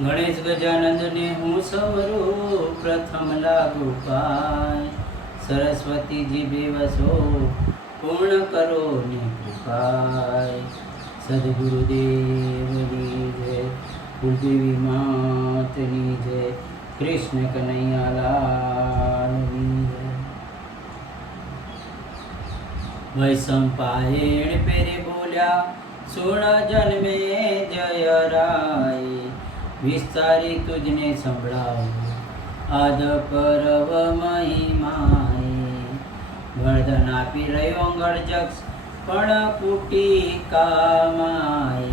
ગણેશ ગજાનંદને હું સવરું પ્રથમ લાગુ પાય. સરસ્વતીજી બેવસો પૂર્ણ કરો ને કૃપાય. સદગુરુદેવની જય, કુલદેવી માતની જય, કૃષ્ણ કનૈયા લાલની જય. વૈસંપાયણ પેરે બોલ્યા, સોળ જન્મે જય રાય. વિસ્તારી તુજને સંભળાવું. આદ પરવ મહિમાએ વર્ધન આપી રહ્યો અંગળ જક્ષ, પણ કુટી કામાએ.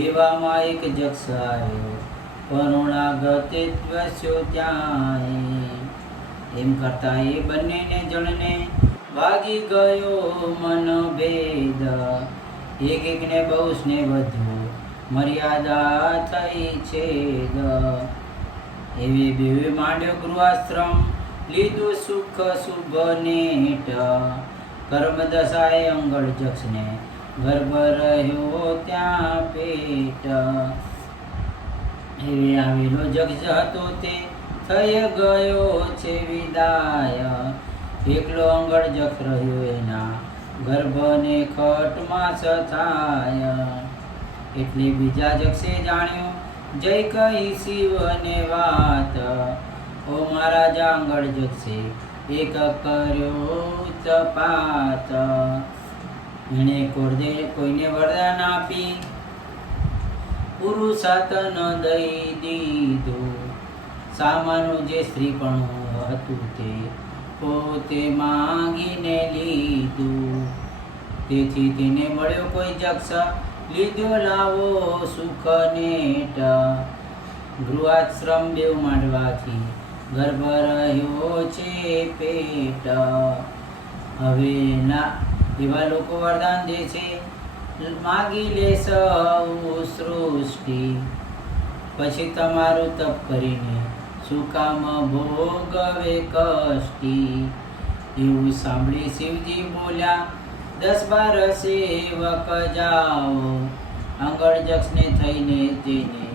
એવામાં એક જક્ષ આવ્યો કરુણાગતે ત્વસ્યો ત્યાં એમ કરતા એ બંનેને જણને ભાગી ગયો મન ભેદ એક એકને બહુ સ્નેહ વધ્યો. મર્યાદા થઈ છેદ એવી બેવે માંડ્યો ગૃહાશ્રમ, લીધું સુખ શુભ નેટ. કર્મ દશાએ અંગળ જક્ષને ગર્ભ રહ્યો ત્યાં પેટ. એવી આવેલો જક્ષ હતો તે થઈ ગયો છે વિદાય. એકલો અંગળ જક્ષ રહ્યો એના ગર્ભને ખટમાં સથાય. એટલે બીજા જક્ષે જાણ્યું. જય કહી શિવને વાત. ઓ મારા જાંગળ જક્ષે એક કર્યો તપાત. એણે કોરદે કોઈને વરદાન આપી. પુરુષાતન દઈ દીધું. સામાનું જે સ્ત્રીપણું હતું તે પોતે માંગીને લીધું. તેથી તેને મળ્યો કોઈ જક્ષ લીધો લાવો સુખ નેટ. ગૃહાશ્રમ દેવ માંડવાથી ગર્ભ રહ્યો છે પેટ. હવે ના, એવા લોકો વરદાન દે છે. માગી લે સૃષ્ટિ. પછી તમારું તપ કરીને સુકામ ભોગવે કષ્ટી. એવું સાંભળી શિવજી બોલ્યા દસ બાર સેવક જાઓ અંગળ જક્ષને થઈને તેને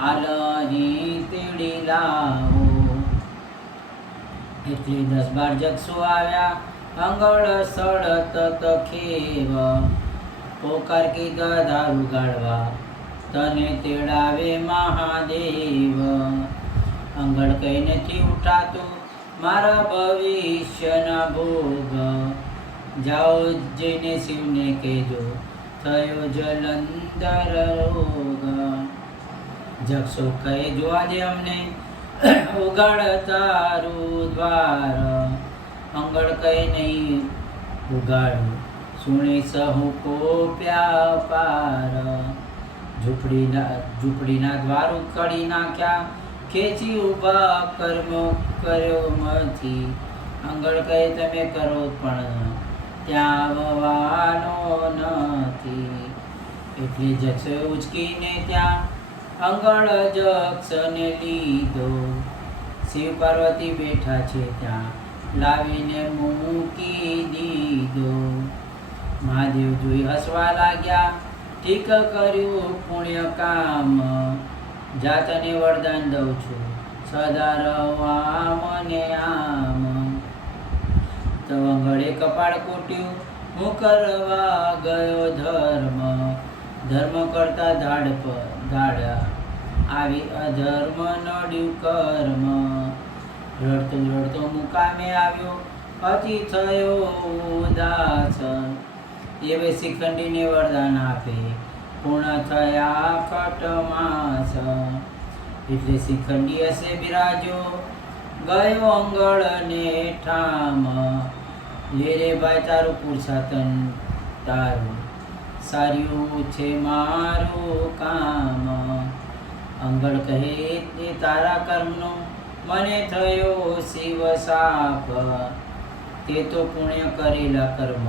હાલની તેડી લાવો. એટલે દસ બાર જક્ષો આવ્યા. અંગળ સળત ખેવ. પોકાર કીધા દારૂ ઉગાડવા. તને તેડાવે મહાદેવ. અંગળ કઈ નથી ઉઠાતું. મારા ભવિષ્યના ભોગ. જાઓ જઈને શિવને કહેજો, થયો જલંધર રોગ. જગશો કહેજો આજે અમને ઉગાડ તારું દ્વાર અંગળ કઈ નહીં ઉગાડું, સુણી સહુ કોપ્યા પાર. ઝૂંપડીના ઝૂંપડીના દ્વાર ઉકળી નાખ્યા, ખેંચી ઊભા કર્મ કર્યો મથી. અંગળ કહે તમે કરો પણ ત્યાં નથી. એટલે જક્ષ ઉચકીને ત્યાં અંગળ જક્ષને લીધો. શિવ પાર્વતી બેઠા છે ત્યાં લાવીને મૂકી દીધો. મહાદેવ જોઈ હસવા લાગ્યા. ઠીક કર્યું પુણ્ય કામ. જાતને વરદાન દઉં છું. સદા રવા મને આમ. તો કપાળ કોટ્યું, હું કરવા ગયો ધર્મ. ધર્મ કરતા ધાડ પર ધાડ આવી અધર્મ નડ્યું કર્મ. રડતો રડતો મુકામે આવ્યો અતિ થયો ઉદાસ એવે શિખંડીને વરદાન આપે. પૂર્ણ થયા કટમાસ એટલે શિખંડી હશે બિરાજો. ગયો અંગળ ને ઠામ. લે રે ભાઈ તારું પુરુષાતન તારું સાર્યું છે મારું કામ અંગળ કહે તે તારા કર્મનો મને થયો શિવ સાપ તે તો પુણ્ય કરેલા કર્મ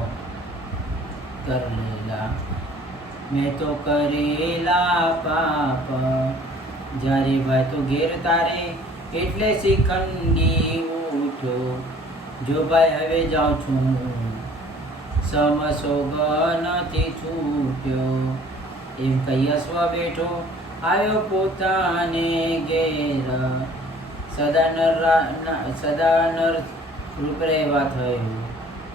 કરેલા મેં તો કરેલા પાપ જ્યારે ભાઈ તો ઘેર તારે એટલે શિખંડી જો ભાઈ હવે જાઉં છું સમસોગ નથી છૂટ્યો. એમ કહી અશ્વ બેઠો. આવ્યો પોતાને ઘેર. સદા નર રા- ના- સદા નર રૂપ રહેવા થયું.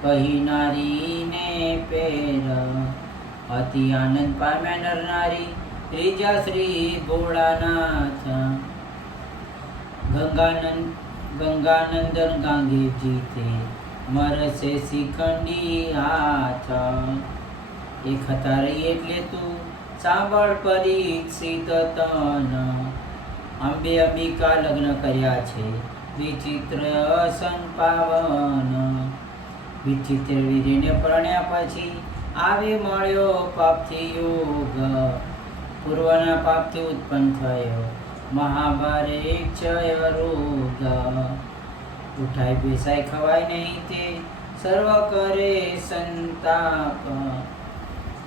કહી નારીને પેર. અતિ આનંદ પામ્યા નર નારી. ત્રીજા શ્રી ભોળાનાથ. ગંગાનંદ ગંગાનંદન ગાંધીજી તે મરસે શિખંડી હાથ. એક હતા રહી એટલે તું સાંભળ પરીક્ષિત તન. અંબે અંબિકા લગ્ન કર્યા છે, વિચિત્ર સંપાવન વિચિત્ર વીરીને પરણ્યા પછી આવે મળ્યો પાપથી યોગ. પૂર્વના પાપથી ઉત્પન્ન થયો. મહાભારે રોગ ઉઠાય, બેસાય, ખવાય નહીં તે સર્વ કરે સંતાપ.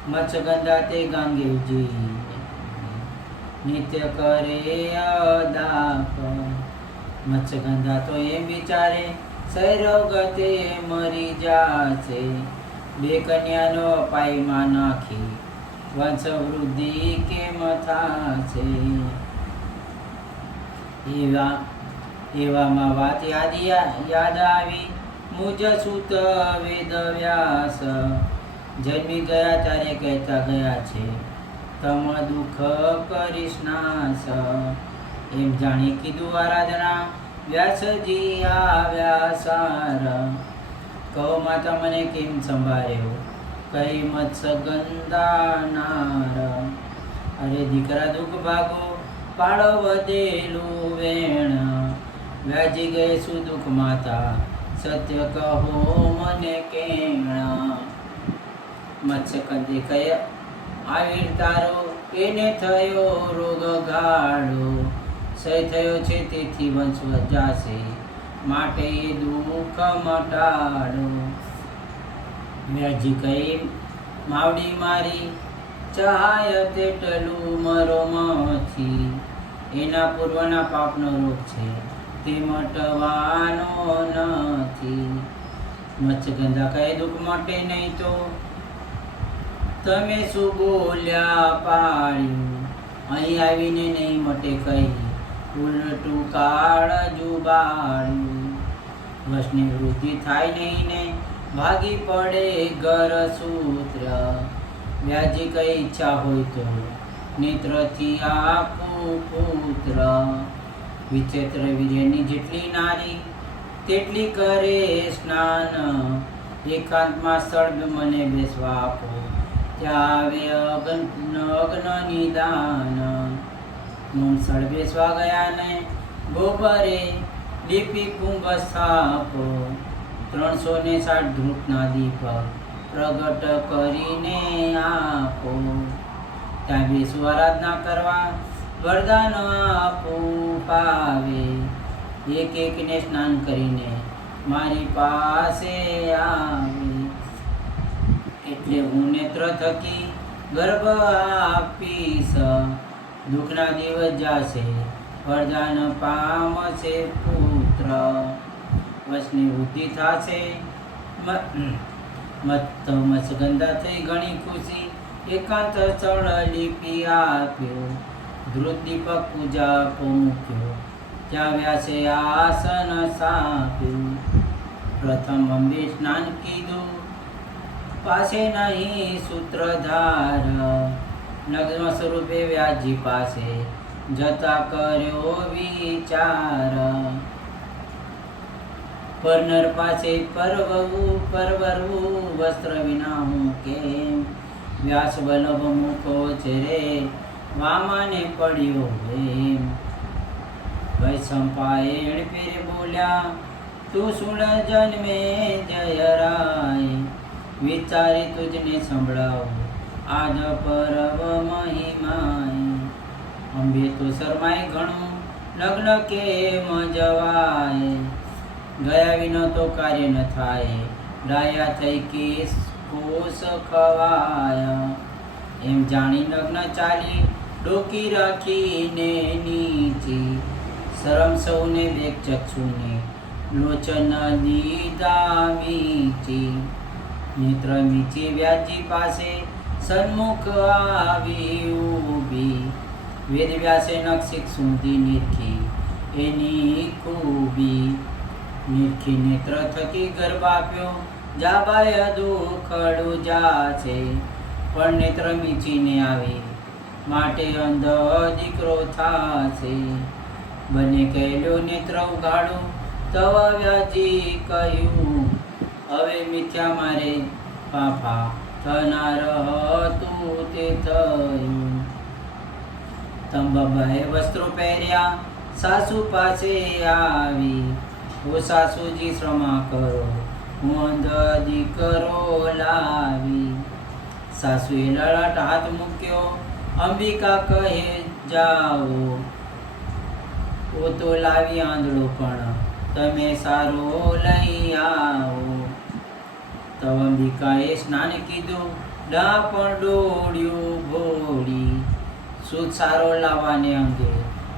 મત્સ્યગંધા તે ગાંગેજી નિત્ય કરે અદાપ. મત્સ્યગંધા તો એમ વિચારે સૈરોગતે મરી જાશે. બે કન્યાનો અપાયમાં નાખી. વંશ વૃદ્ધિ કેમ થાશે? એવા એવામાં વાત યાદ યાદ આવી, મુજ સુત વેદ વ્યાસ. જન્મી ગયા ત્યારે કહેતા ગયા છે, તમ દુઃખ નાશ. એમ જાણી કીધું આરાધના, વ્યાસજી આવ્યા સાર. કહો માતા, મને કેમ સંભાળ્યો? કઈ મત ગંદાનાર અરે દીકરા, દુઃખ ભાગો પાળો વધેલું વેણ. વ્યાજી ગયે શું દુઃખ માતા, સત્ય કહો મને કેણ. મત્સ્યકંદી કહે આવીર તારો, એને થયો રોગ ગાળો. સહી થયો છે તેથી વંશ વજાશે, માટે દુઃખ મટાડો. વ્યાજી કહી માવડી મારી ચહાય તેટલું મરોમાંથી એના પૂર્વના પાપનો રોગ છે. તે મટવાનો નથી. મત્સ્યગંધા કઈ દુઃખ મટે નહીં તો તમે શું બોલ્યા પાડ્યું અહીં આવીને નહીં મટે કઈ. ઉલટું કાળ જુબાડ્યું વશની વૃદ્ધિ થાય નહીં ને ભાગી પડે ઘર સૂત્ર. વ્યાજી કઈ ઈચ્છા હોય તો નેત્રથી આપું પુત્ર. વિચિત્ર વીર્યની જેટલી નારી, તેટલી કરે સ્નાન. એકાંતમાં સ્થળ મને બેસવા આપો. ત્યાં અગ્ન નિદાન. સ્થળ બેસવા ગયા ને ગોબરે દીપી કુંભ સ્થાપો. ત્રણસો ને સાઠ ધ્રુપના દીપક પ્રગટ કરીને આપો. ત્યાં બેસવું આરાધના કરવા વરદાન આપું પાવે. એક એકને સ્નાન કરીને મારી પાસે આવે. એટલે હું નેત્ર થકી ગર્ભ આપીશ. દુઃખના દિવસ જાશે. વરદાન પામશે પુત્ર. વશની વૃદ્ધિ થશે. મત મત્સ્યગંધા થઈ ઘણી ખુશી. એકાંત સ્થળ લીપી આપ્યો ધ્રુત દીપક પૂજા મૂક્યો ત્યાં વ્યાસે આસન સાપ્યું પ્રથમ અંબે સ્નાન કીધું, પાસે નહીં સૂત્રધાર. નગ્ન સ્વરૂપે વ્યાજી પાસે જતા કર્યો વિચાર. પરનર પાસે પરવવું પરવરવું, વસ્ત્ર વિના હું કેમ વ્યાસ વલ્લભ મૂકો છે રે વામાને પડ્યો એમ વૈશંપાયણ ફેર બોલ્યા, તું સુણ જન્મે જય રાય. વિચારી તુજને સંભળાવો. આજ પરબ મહિમાય. અંબે તો શરમાય ઘણું, લગ્ન કે જવાય? ગયા વિનો તો કાર્ય ન થાય. ડાયા થઈ કેસ કોષ ખવાય. એમ જાણી લગ્ન ચાલી ડોકી રાખીને નીચે. શરમ સૌને દેખ ચક્ષુને લોચન દીધા મીચી નેત્ર મીચી વ્યાજી પાસે સન્મુખ આવી ઊભી. વેદ વ્યાસે નક્ષિક સુધી નિરખી એની ખૂબી. નિરખી નેત્ર થકી ગર્ભ આપ્યો. જાબાય દુખડું જાશે પણ નેત્ર મીચીને આવી માટે અંધ દીકરો થાશે બને કહેલો નેત્ર ઉગાડો તવા વ્યાજી કહ્યું, હવે મિથ્યા મારે પાપા થનાર હતું તે થયું. તંબાબાએ વસ્ત્રો પહેર્યા, સાસુ પાસે આવી, ઓ સાસુજી શ્રમા કરો. દીકરો લાવી. સાસુએ લલાટ હાથ મૂક્યો, અંબિકા કહે જાઓ. ઓ તો લાવી આંધળો પણ, તમે સારો લઈ આવો. તો અંબિકાએ સ્નાન કીધું ડા પણ ડોળ્યું ભોળી સુદ સારો લાવવાને અંગે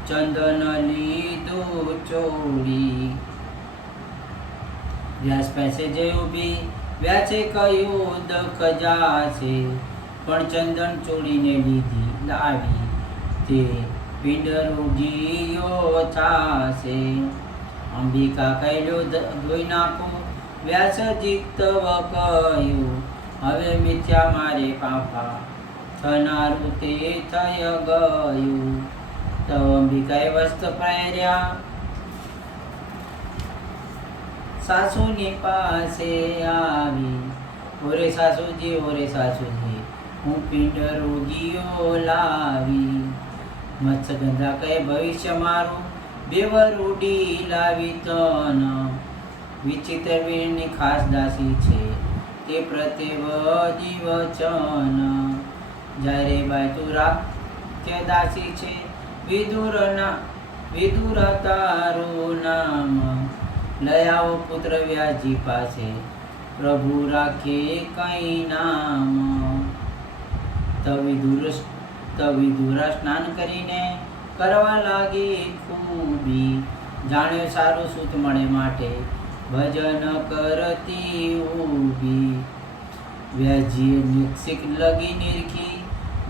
ચંદન લીધું ચોરી વ્યાસ પાસે જઈ ઊભી. વ્યાસે કહ્યું, દખ જાશે. પણ ચંદન ચોરીને લીધી લાવી તે પિંડ રોગીયો થાશે. અંબિકા કહેલો ધોઈ નાખો. વ્યાસ જીતવ કહ્યું, હવે મિથ્યા મારે પાપા થનારું તે થય ગયું. તો અંબિકાએ વસ્ત્ર પહેર્યા. સાસુની પાસે આવી. ઓરે સાસુજી ઓરે સાસુજી, હું પિંડ રોગીઓ લાવી. મત્સ્યગંધા કહે, ભવિષ્ય મારું બેવર ઉડી લાવી તન. વિચિત્ર વીરની ખાસ દાસી છે તે પ્રત્યે વચન જ્યારે બાય તું કે દાસી છે, વિદુરના વિદુર તારું નામ. લઈ આવો પુત્ર વ્યાજી પાસે. પ્રભુ રાખે કઈ નામ. તવિદુર તવિદુરા સ્નાન કરીને કરવા લાગી ખૂબી. જાણ્યો સારું સૂત મળે માટે, ભજન કરતી ઊભી. વ્યાજીએ નિક્ષિક લગી નિરખી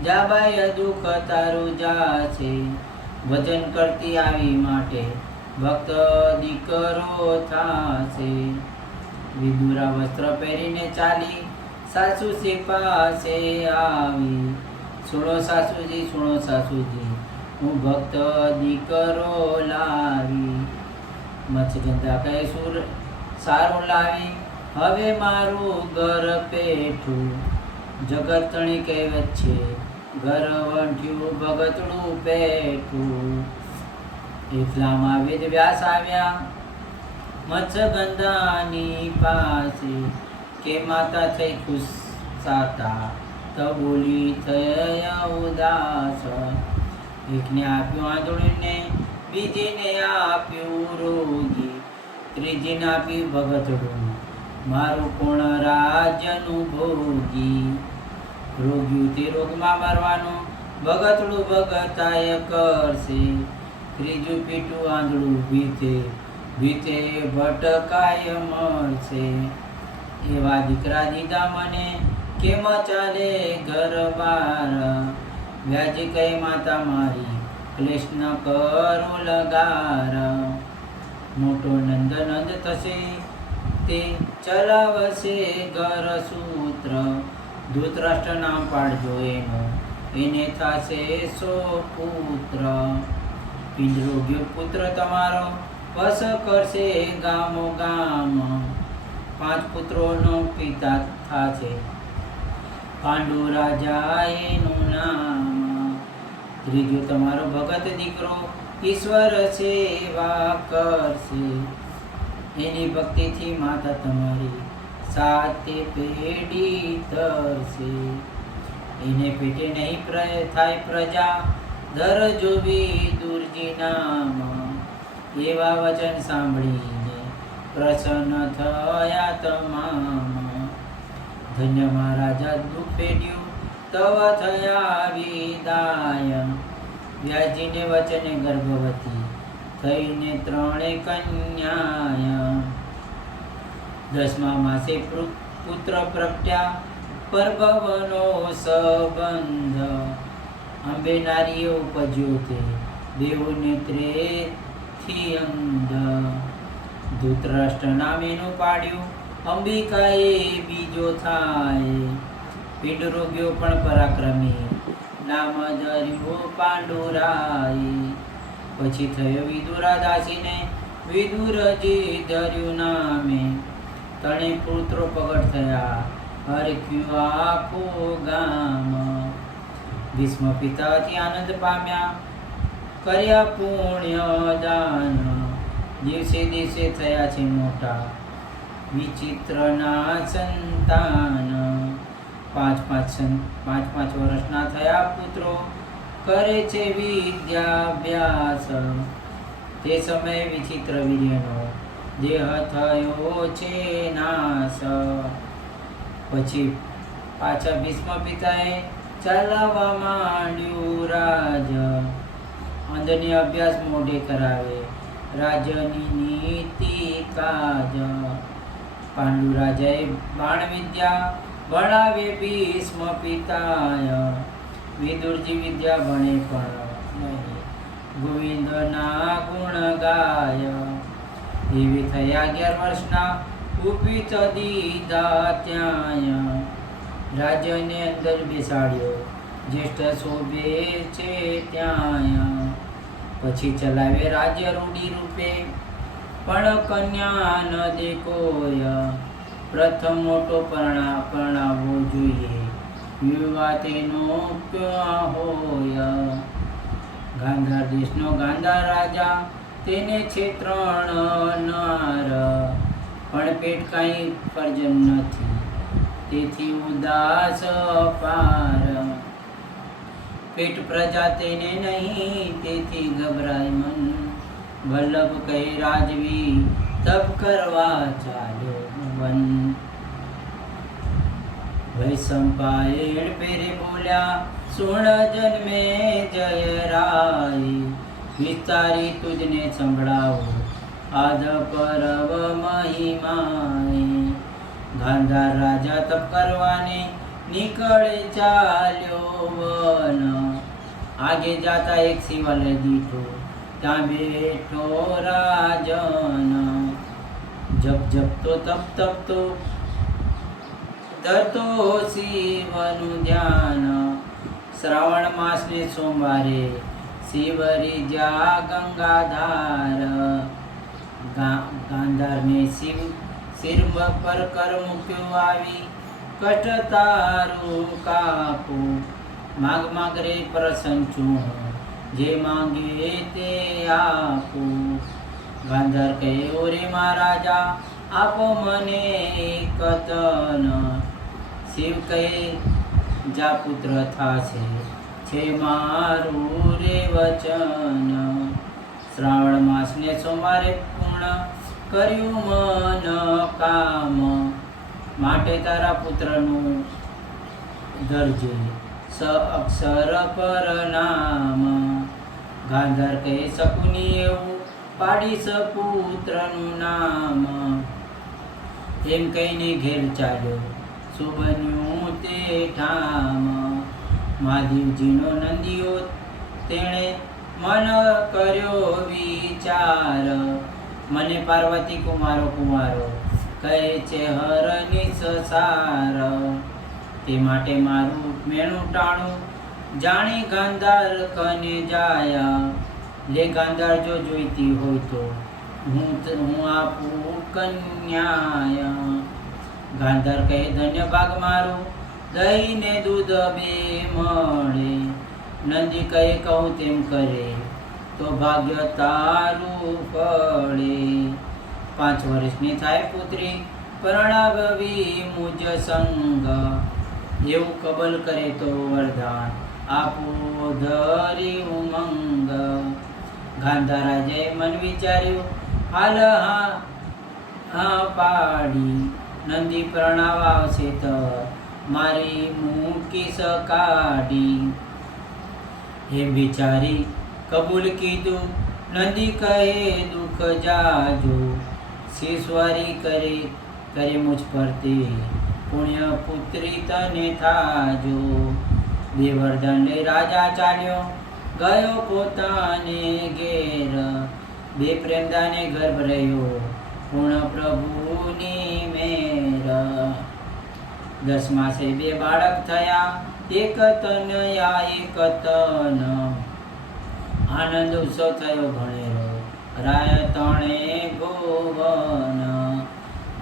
જાબાય દુઃખ તારું જા છે ભજન કરતી આવી માટે ભક્ત દીકરો થાશે. વિદુરા વસ્ત્ર પહેરીને ચાલી સાસુ શ્રી પાસે આવી. સુણો સાસુજી સુણો સાસુજી, હું ભક્ત દીકરો લાવી. મત્સ્યગંધા કહે, સુર, સારું લાવી, હવે મારું ઘર પેઠું. જગતણી કહેવત છે, ઘર વંઠ્યું ભગતડું પેઠું. એટલામાં વેદ વ્યાસ આવ્યા મત્સ્યગંધાની પાસે કે માતા થઈ ખુશ સાતા, તો બોલી થયા ઉદાસ. એકને આપ્યું આંધળીને, બીજીને આપ્યું રોગી. ત્રીજીને આપ્યું ભગતડું મારું કોણ રાજ્યનું ભોગી? રોગ્યું તે રોગમાં મરવાનું. ભગતડું ભગતાય કરશે. ત્રીજું પીટું આંધળું ભીતે ભીતે ભટકાય મળશે. એવા દીકરા દીધા મને, કેમ ચાલે ઘર બાર? વ્યાજી કઈ માતા મારી કૃષ્ણ કરો લગાર. મોટો નંદ નંદ થશે, તે ચલાવશે ઘર સૂત્ર. ધૂતરાષ્ટ્ર નામ પાડજો એનો, એને થશે સો પુત્ર. પિંડરોગ્ય પુત્ર તમારો વસ કરશે ગામો ગામ. પાંચ પુત્રોનો પિતા થાશે. પાંડુ રાજા એનું નામ. ત્રીજો તમારો ભગત દીકરો ઈશ્વર સેવા કરશે. એની ભક્તિથી માતા તમારી સાતે પેઢી તરશે. એને પેટે નહીં થાય પ્રજા. દર જોવી દુર્જી નામ. એવા વચન સાંભળીને પ્રસન્ન થયા તમામ. ધન્ય મહારાજા, દુઃખ પેટ્યું, તવ થયા વિદાય. વ્યાજીને વચને ગર્ભવતી થઈને ત્રણે કન્યાય. દસમા માસે પુત્ર પ્રગટ્યા, પરભવનો સંબંધ. અંબે નારીએ ઉપજ્યો તે. દેવ નેત્રેથી અંધ ધૃતરાષ્ટ્ર નામેનું પાડ્યું. અંબિકાએ બીજો થાય. પીડ રોગ્યો પણ પરાક્રમી. નામ ધર્યો પાંડુરાય. પછી થયો વિદુરા દાસીને વિદુરજી ધર્યું નામે. તણે પુત્રો પગડ થયા. હરખ્યું આખું ગામ. ભીષ્મ પિતાથી આનંદ પામ્યા. કર્યા પુણ્ય દાન. દિવસે દિવસે થયા છે મોટા. વિચિત્રના સંતાન. પાંચ પાંચ પાંચ પાંચ વર્ષના થયા પુત્રો. કરે છે વિદ્યાભ્યાસ. તે સમયે વિચિત્ર વીર્યનો દેહ થયો છે નાશ. પછી પાછા ભીષ્મ પિતાએ ચલાવવા માંડ્યું રાજ. અંધની અભ્યાસ મોઢે કરાવે. રાજની નીતિ કાજ. પાંડુ રાજાએ બાણ વિદ્યા ભણાવે ભીષ્મ પિતાય. વિદુરજી વિદ્યા ભણે પણ નહીં. ગોવિંદના ગુણ ગાય. એવી થયા અગિયાર વર્ષના ઉપી દીધા ત્યાં રાજ્યને અંદર બેસાડ્યો. જ્યેષ્ઠ શોભે છે ત્યાં પછી ચલાવે રાજ્ય રૂઢી રૂપે. પણ કન્યા ન દેખોય. પ્રથમ મોટો પરણા પરણાવવો જોઈએ. વિવાહ તેનો હોય. ગાંધાર દેશનો ગાંધાર રાજા. તેને છે ત્રણ નાર પણ પેટ કાંઈ પરજન નથી. તેથી ઉદાસ પાર પેટ પ્રજા તેને નહીં, તેથી ગભરાય મન. વલ્લભ કહે, રાજવી, તપ કરવા ચાલ્યો વન વૈશંપાયણ પેરે બોલ્યા, સુણ જન્મે જય રાય વિસ્તારી તુજને સંભળાવો. આદ પરવ મહિમાય ગાંધાર રાજા તપ કરવાને નીકળે ચાલ્યો વન. આગે જાતા એક શિવાલય દીઠો, ત્યાં બેઠો રાજન. જપ જપતો તપ તપતો ધરતો શિવનું ધ્યાન. શ્રાવણ માસને સોમવારે શિવરી જા ગંગાધાર. ગાંધારને શિવ શિર પર કર મૂક્યો આવી કષ્ટ તારું કાપું. માગ માગ રે પ્રસન્ન છું. જે માંગે તે આપું. ગાંધાર કહે ઓરે મહારાજા, આપો મને કતન. શિવ કહે, જા પુત્ર, થાશે. છે મારું રે વચન. શ્રાવણ માસને સોમવારે પૂર્ણ કર્યું મન કામ. માટે તારા પુત્રનું દરજે સ અક્ષર પર નામ. ગાંધર કહે, શકુની એવું પાડી સપુત્રનું નામ. એમ કહીને ઘેર ચાલ્યો. શું બન્યું તે ઠામ મહાદેવજીનો નંદીઓ તેણે મન કર્યો વિચાર. મને પાર્વતી કુમારો કુમારો, કહે છે હરની સસાર. તે માટે મારું મેણું ટાણું જાણી ગાંધાર કને જાયા. લે ગાંધાર, જો જોઈતી હોય તો હું હું આપું કન્યા ગાંધાર કહે ધન્ય ભાગ મારું દહીં ને દૂધ બે મળે. નંદી કહે, કહું તેમ કરે. તો ભાગ્ય તારું પડે પાંચ વર્ષની થાય પુત્રી, પરણાવવી મુજ સંગ. એવું કબલ કરે તો વરદાન આપો ધરી ઉમંગ. ગાંધારાજે મન વિચાર્યું, હાલ હા હા પાડી. નંદી પ્રણવ આવશે તો મારી મૂકી સકાડી એમ વિચારી કબૂલ કીધું, નંદી કહે, દુઃખ જાજો શેશ્વરી કરે કરે મુજ પર પુણ્ય પુત્રી તને થાજો. બે રાજા ચાલ્યો, ગયો પોતાને ઘેર. બે પ્રેમદાને ગર્ભ રહ્યો, પૂર્ણ પ્રભુની મેર. દસ માસે બે બાળક થયા, એક તનયા, એક તન. આનંદ ઉત્સવ થયો ભણેલો રાય તણે ભુવન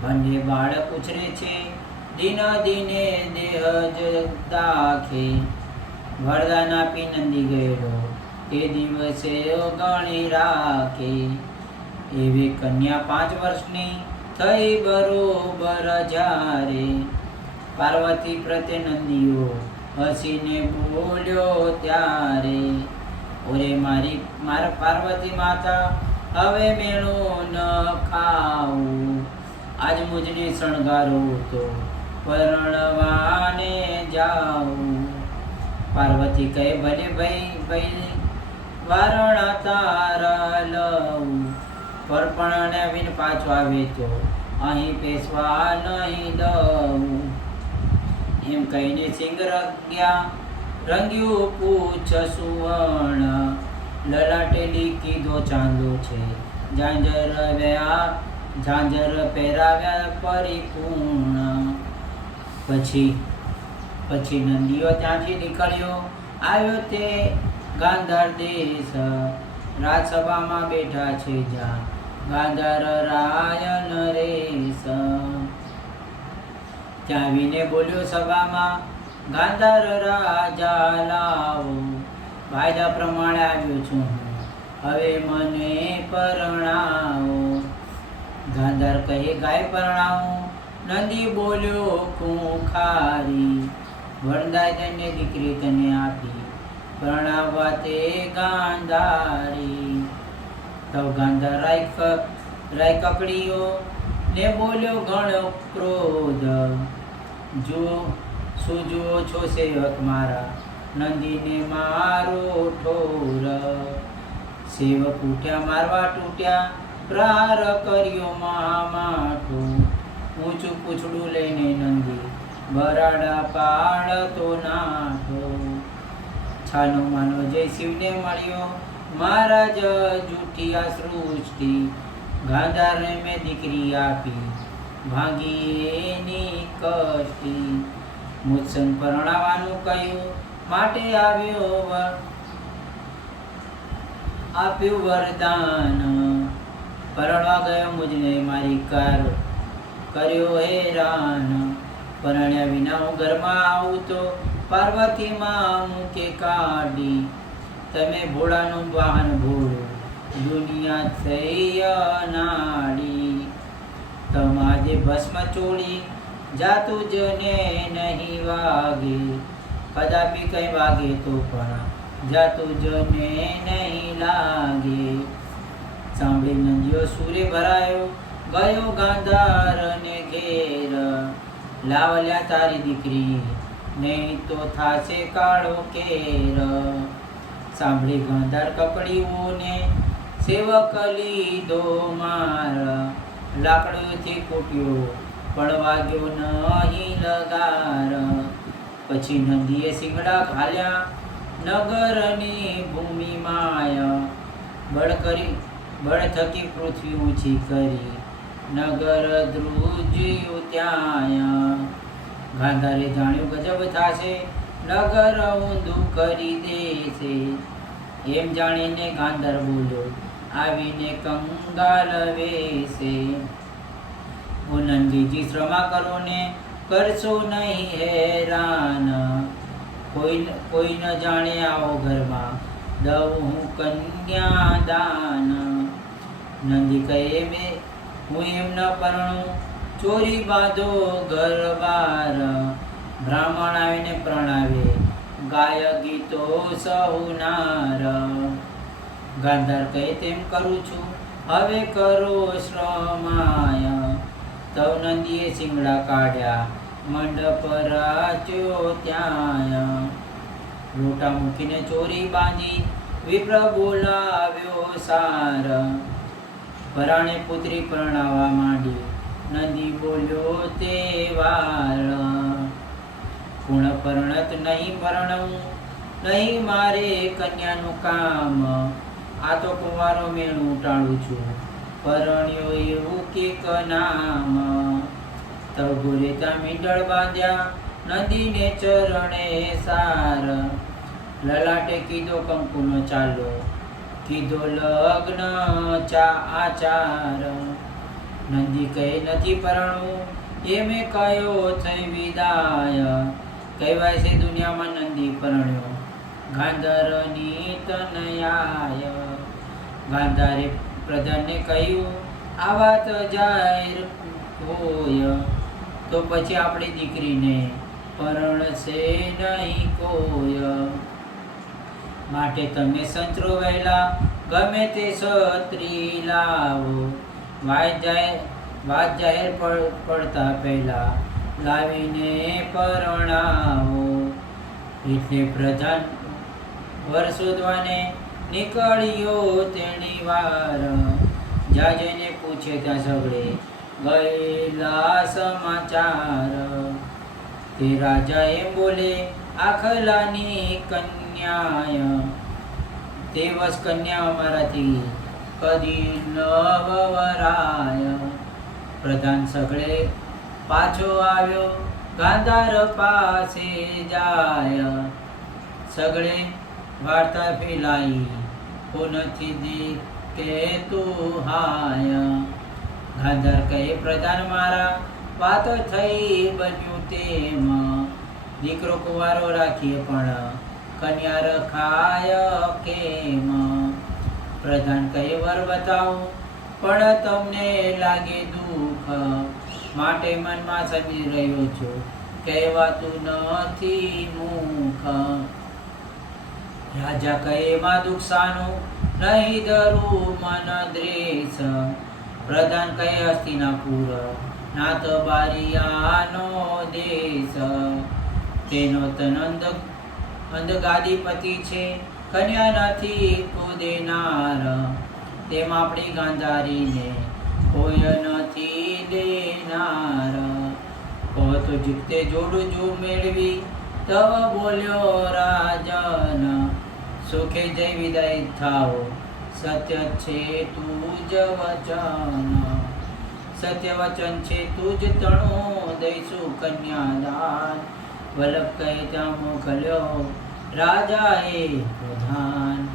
બંને બાળક ઉછરે છે. દિન દિને દેહ જ દાખે. વરદાન આપી નંદી ગયેલો. તે દિવસે ગણી રાખે. એવી કન્યા પાંચ વર્ષની થઈ બરોબર જ્યારે પાર્વતી પ્રત્યે નંદીઓ હસીને બોલ્યો ત્યારે ઓરે મારી, મારા પાર્વતી માતા, હવે મેળો ન ખાવું આજ મુજને શણગારો તો પરણવાને જાઉં. પાર્વતી કહે, ભલે ભાઈ ભાઈ, વારણા તારા લઉં. પરપણાને વિન પાછો આવે તો અહીં પેશવા નહીં દઉં. એમ કહીને સિંગ ગયા રંગ્યું પૂછ સુવર્ણ લલાટેલી કીધો ચાંદો છે. ઝાંઝર વ્યા ઝાંઝર પહેરાવ્યા પરિપૂર્ણ. પછી પછી નંદીઓ ત્યાંથી નીકળ્યો. આવ્યો તે ગાંધાર દેશ. રાજસભામાં બેઠા છે જ્યાં ગાંધાર રાય નરેશ ત્યાં આવીને બોલ્યો સભામાં ગાંધાર રાજા લાવો વાયદા પ્રમાણે આવ્યો છું હવે મને પરણાવો. ગાંધાર કહે, ગાય પરણાવો. નંદી બોલ્યો ખૂંખારી વરદાય તને દીકરી તને આપી. પરણાવવા તે ગાંધારી. તો ગાંધાર રાય ક- રાય કકડીઓ ને બોલ્યો ઘણો ક્રોધ જો શું છો સેવક મારા. નંદીને મારો ઠોર. સેવક ઉઠ્યા, મારવા તૂટ્યા. પ્રાર કર્યો મહામાઠો ઊંચું પૂછડું લઈને નંદી, બરાડા પાડતો નાઠો. છાનો માનો જય શિવને મળ્યો. મહારાજ આ સૃષ્ટિ ગાંધારને મેં દીકરી આપી. ભાંગી એની કષ્ટી. મુત્સન પરણાવવાનું કહ્યું, માટે આવ્યો આપ્યું વરદાન. પરણવા ગયો મુજને મારી કાર. કર્યો હેરાન પરણ્યા વિના હું ઘરમાં આવું તો પાર્વતીમાં મૂકે કાઢી તમે ભોળાનું વાહન ભોળો, દુનિયા થઈ અનાડી. તમારે ભસ્મ ચોળી જાતું જને નહીં વાગે કદાપી કંઈ વાગે તો પણ જાતું જને નહીં લાગે સાંભળી નંદિયો સૂર્ય ભરાયો ગયો ગાંધાર ને ઘેર લાવલ્યા તારી દીકરી નહીં તો થાશે કાળો કેર સાંભળી ગાંધાર કપડીઓને સેવક લીધો માર લાકડીઓથી કૂટ્યો પણ વાગ્યો નહીં લગાર. પછી નંદીએ સિંગડા ખાલ્યા, નગરની ભૂમિ માય. બળ કરી, બળ થકી પૃથ્વી ઊંચી કરી, નગર ધ્રુજ્યું ત્યાં ગાંધારે જાણ્યું ગજબ થાશે, નગર ઊંધું કરી દેશે. એમ જાણીને ગાંધર બોલ્યો, આવીને કંગાલ વેશે. હું નંદીજી શ્રમા કરો ને કરશો નહીં હેરાન કોઈ કોઈ ન જાણે આવો ઘરમાં દઉં હું કન્યા દાન નંદી કહે મે, હું એમ ન પરણું. ચોરી બાંધો ઘર બાર. બ્રાહ્મણ આવીને પ્રણાવે, ગાય ગીતો સહુનાર. ગાંધાર કહે, તેમ કરું છું. હવે કરો શ્રમાય. તવ નંદીએ શિંગડા કાઢ્યા મંડપ રાચ્યો ત્યાં લોટા મૂકીને ચોરી બાંધી વિપ્ર બોલાવ્યો સાર પરાણે પુત્રી પરણાવવા માંડી નંદી બોલ્યો તે વાર પૂર્ણ પરણત નહીં પરણવું નહીં મારે કન્યાનું કામ આ તો કુંવારો મેળું ટાળું છું પરણ્યો એવું કીક નામ. તગુરેતા મીંડળ બાંધ્યા, નદીને ચરણે સાર. લલાટે કીધો કંકુનો ચાલો, કીધો લગ્ન ચા આચાર. નંદી કહે, નથી પરણવું, એ મેં કયો થઈ વિદાય. કહેવાય છે દુનિયામાં નંદી પરણ્યો. ગાંધારની તનયાય. ગાંધારે પ્રધાનને કહ્યું, આ વાત જાહેર હોય તો પછી આપણી દીકરીને પરણશે નહીં કોય માટે તમે સંતરો વહેલા ગમે તે સત્રી લાવો. વાત જાહેર વાત જાહેર પડતા પહેલા લાવીને પરણાવો. એટલે પ્રધાન વર શોધવાને નીકળ્યો તેની વાર. જ્યાં જઈને પૂછે ત્યાં સગળે ગયેલા સમાચાર. તે રાજા એમ બોલે, આખલાની કન્યાય. તે વસ કન્યા અમારાથી, કદી ન વવરાય પ્રધાન સગળે પાછો આવ્યો, ગાંધાર પાસે જાય. સગળે વાર્તા ફેલાઈ. હાય ગાંધાર કહે પ્રધાન મારા વાત થઈ બન્યું તેમાં દીકરો કુવારો રાખીએ પણ કન્યા રખાય કેમ પ્રધાન કહે વર બતાવો પણ તમને લાગે દુઃખ. માટે મનમાં સમજી રહ્યો છું કહેવાતું નથી મુખ રાજા કહે માં દુઃખ સાનું નહીં ધરું મન દ્રેસ પ્રધાન કહે હસ્તિનાપુર નાથ બારિયાનો દેશ તેનો તનંદ અંધ અંધગાદીપતિ છે કન્યા નથી કુદેનાર તેમ આપણી ગાંધારીને કોઈ નથી દેનાર કહો તો જીતે જોડું જો મેળવી તવ બોલ્યો રાજન સુખે જય વિદાય થાઓ. સત્ય છે તું જ વચન. સત્ય વચન છે તું જ તણો. દઈશું કન્યાદાન વલ્લભ કહે ત્યાં મોકલ્યો રાજા એ પ્રધાન.